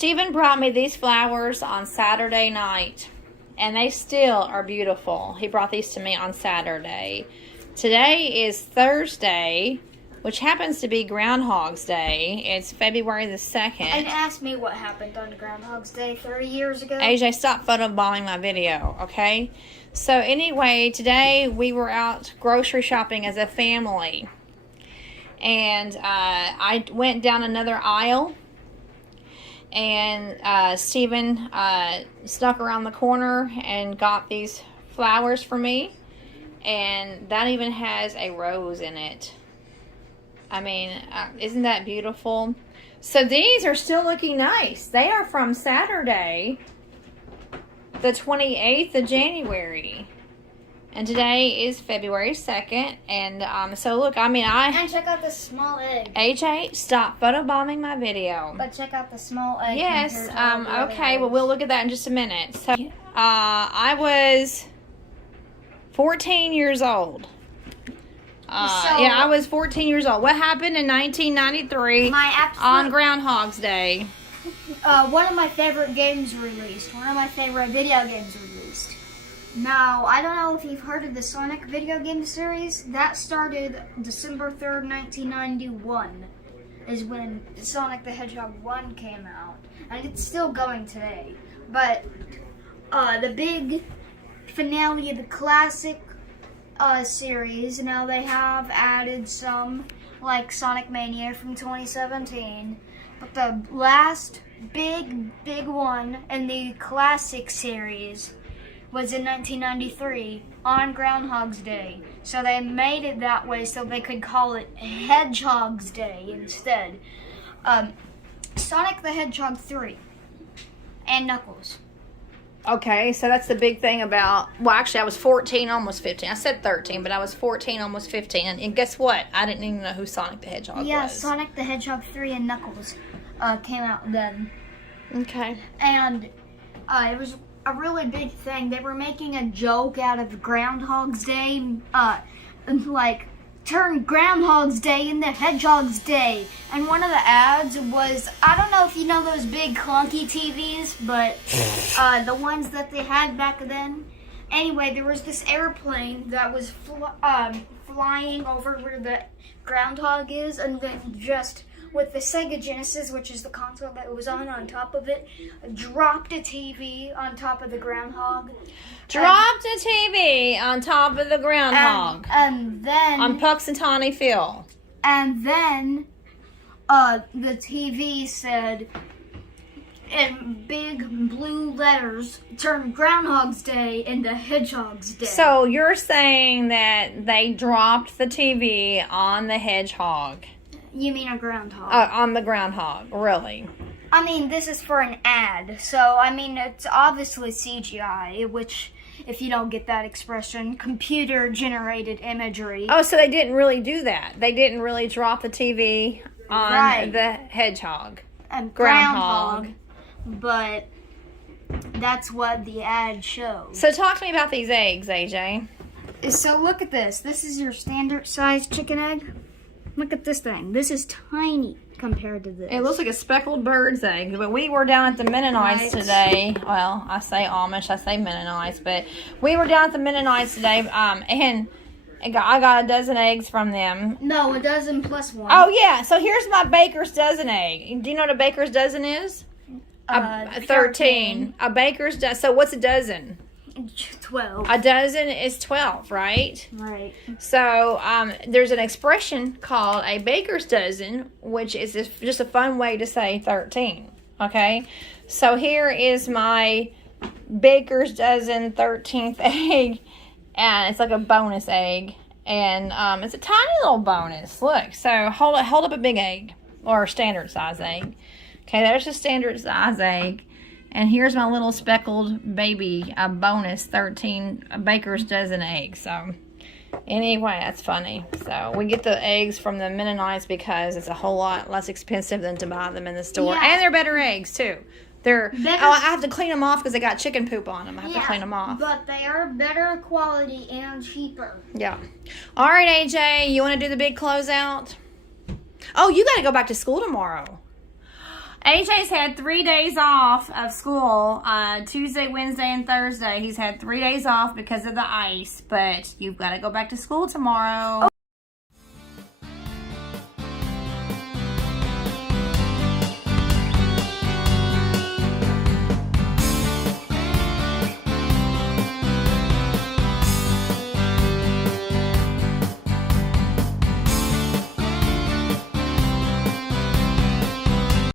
Steven brought me these flowers on Saturday night, and they still are beautiful. He brought these to me on Saturday. Today is Thursday, which happens to be Groundhog's Day. It's February the 2nd. And ask me what happened on Groundhog's Day 30 years ago. AJ, stop photobombing my video, okay? So anyway, today we were out grocery shopping as a family. And I went down another aisle. And Steven snuck around the corner and got these flowers for me. And that even has a rose in it. I mean, isn't that beautiful? So these are still looking nice. They are from Saturday, the 28th of January. And today is February 2nd. And so look, I mean, And check out the small egg. AJ, stop photobombing my video. But check out the small egg. Yes, okay, well, we'll look at that in just a minute. So, I was 14 years old. Yeah, I was 14 years old. What happened in 1993 on Groundhog's Day? One of my favorite games released. One of my favorite video games released. Now, I don't know if you've heard of the Sonic video game series. That started December 3rd, 1991, is when Sonic the Hedgehog 1 came out. And it's still going today. But the big finale of the classic series, now they have added some, like Sonic Mania from 2017. But the last big one in the classic series was in 1993 on Groundhog's Day. So they made it that way so they could call it Hedgehog's Day instead. Sonic the Hedgehog 3 and Knuckles. Okay, so that's the big thing about, well, actually, I was 14, almost 15. I said 13, but I was 14, almost 15. And guess what? I didn't even know who Sonic the Hedgehog was. Yeah, Sonic the Hedgehog 3 and Knuckles came out then. Okay. And it was a really big thing. They were making a joke out of Groundhog's Day, like, turn Groundhog's Day into Hedgehog's Day. And one of the ads was, I don't know if you know those big clunky TVs, but the ones that they had back then. Anyway, there was this airplane that was flying over where the groundhog is, and then just with the Sega Genesis, which is the console that it was on top of it, dropped a TV on top of the groundhog. Dropped a TV on top of the groundhog. And then on Puxatawny Phil. And then the TV said in big blue letters, turn Groundhog's Day into Hedgehog's Day. So you're saying that they dropped the TV on the hedgehog? You mean a groundhog? On the groundhog, really? I mean, this is for an ad, so, I mean, it's obviously CGI, which, if you don't get that expression, computer-generated imagery. Oh, so they didn't really do that. They didn't really drop the TV on the hedgehog. And groundhog. But that's what the ad shows. So talk to me about these eggs, AJ. So look at this. This is your standard size chicken egg. Look at this thing. This is tiny compared to this. It looks like a speckled bird's egg. But we were down at the Mennonites today. Well, I say Amish, I say Mennonites. But we were down at the Mennonites today, and I got a dozen eggs from them. No, a dozen plus one. Oh, yeah. So here's my baker's dozen egg. Do you know what a baker's dozen is? 13. A baker's dozen. So what's a dozen? 12. A dozen is 12, right? Right. So there's an expression called a baker's dozen, which is just a fun way to say 13. Okay? So here is my baker's dozen 13th egg, and it's like a bonus egg, and it's a tiny little bonus. Look, so hold up a big egg, or a standard size egg. Okay, there's a standard size egg. And here's my little speckled baby, a bonus 13 baker's dozen eggs. So anyway, that's funny. So we get the eggs from the Mennonites because it's a whole lot less expensive than to buy them in the store. Yeah. And they're better eggs too. They're I have to clean them off because they got chicken poop on them. I have to clean them off. But they are better quality and cheaper. Yeah. All right, AJ, you want to do the big closeout? Oh, you got to go back to school tomorrow. AJ's had 3 days off of school, Tuesday, Wednesday, and Thursday. He's had 3 days off because of the ice, but you've got to go back to school tomorrow.